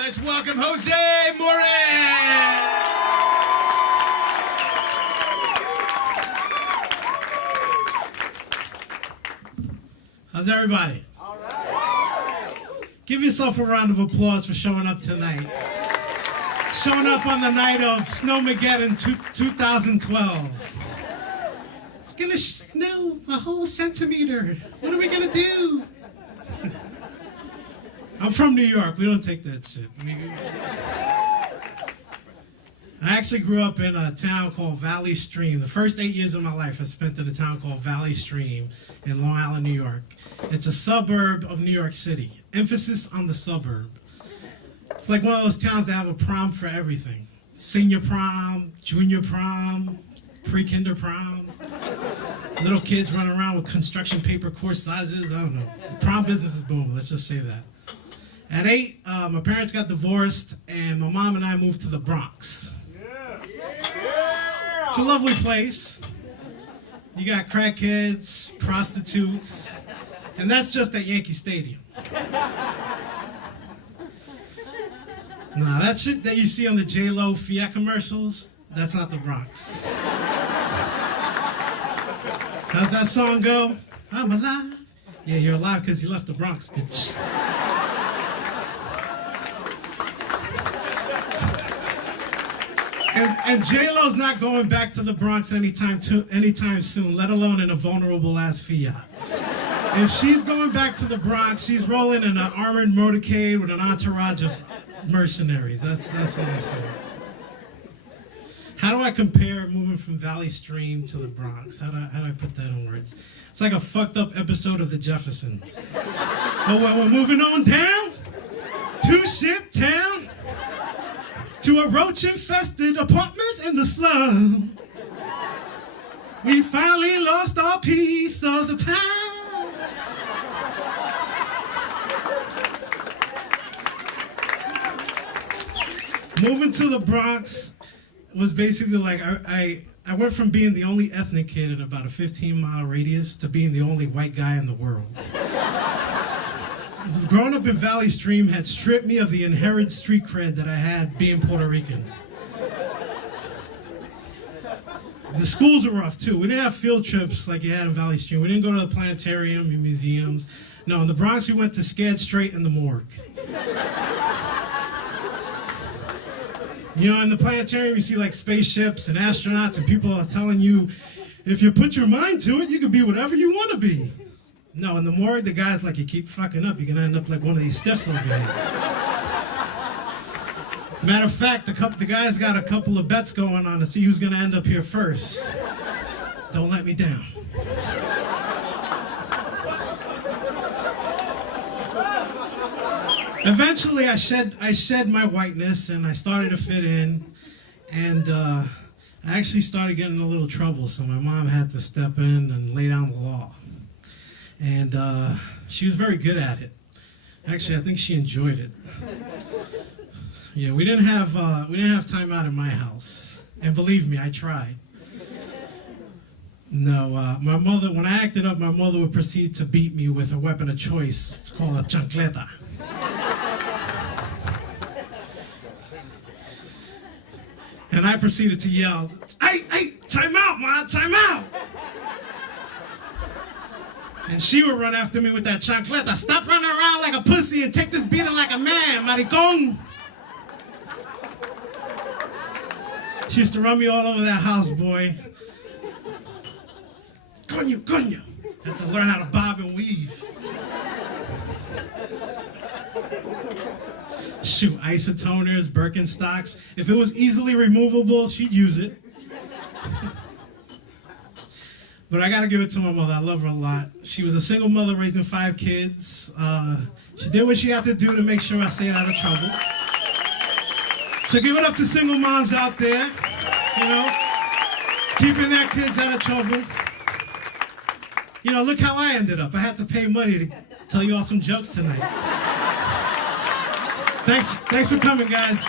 let's welcome Jose Moran. How's everybody? All right. Give yourself a round of applause for showing up tonight. Showing up on the night of Snowmageddon 2012. It's gonna snow a whole centimeter. What are we gonna do? I'm from New York. We don't take that shit. I actually grew up in a town called Valley Stream. The first 8 years of my life I spent in a town called Valley Stream in Long Island, New York. It's a suburb of New York City. Emphasis on the suburb. It's like one of those towns that have a prom for everything. Senior prom, junior prom, pre-kinder prom. Little kids running around with construction paper corsages. I don't know. The prom business is booming. Let's just say that. At 8, my parents got divorced, and my mom and I moved to the Bronx. It's a lovely place. You got crackheads, prostitutes, and that's just at Yankee Stadium. Nah, that shit that you see on the J-Lo Fiat commercials, that's not the Bronx. How's that song go? I'm alive. Yeah, you're alive because you left the Bronx, bitch. And J-Lo's not going back to the Bronx anytime soon, let alone in a vulnerable-ass Fiat. If she's going back to the Bronx, she's rolling in an armored motorcade with an entourage of mercenaries. That's what I'm saying. How do I compare moving from Valley Stream to the Bronx? How do I put that in words? It's like a fucked up episode of The Jeffersons. Oh, well, we're moving on down to shit town, to a roach-infested apartment in the slum. We finally lost our piece of the pie. Moving to the Bronx was basically like I went from being the only ethnic kid in about a 15-mile radius to being the only white guy in the world. Growing up in Valley Stream had stripped me of the inherent street cred that I had being Puerto Rican. The schools were rough too. We didn't have field trips like you had in Valley Stream. We didn't go to the planetarium and museums. No, in the Bronx we went to Scared Straight and the morgue. You know, in the planetarium you see like spaceships and astronauts and people are telling you, if you put your mind to it, you can be whatever you want to be. No, in the morgue, the guy's like, you keep fucking up, you're going to end up like one of these stiffs over here. Matter of fact, the guy's got a couple of bets going on to see who's going to end up here first. Don't let me down. Eventually, I shed my whiteness, and I started to fit in, and I actually started getting in a little trouble, so my mom had to step in and lay down the law. And she was very good at it. Actually, I think she enjoyed it. Yeah, we didn't have time out in my house, and believe me, I tried. No, my mother, when I acted up, my mother would proceed to beat me with a weapon of choice. It's called a chancleta. And I proceeded to yell, hey, time out, Ma, time out! And she would run after me with that chancleta. Stop running around like a pussy and take this beating like a man, maricón. She used to run me all over that house, boy. Coño. Had to learn how to bob and weave. Shoot, isotoners, Birkenstocks. If it was easily removable, she'd use it. But I gotta give it to my mother. I love her a lot. She was a single mother raising 5 kids. She did what she had to do to make sure I stayed out of trouble. So give it up to single moms out there, you know, keeping their kids out of trouble. You know, look how I ended up. I had to pay money to tell you all some jokes tonight. Thanks for coming, guys.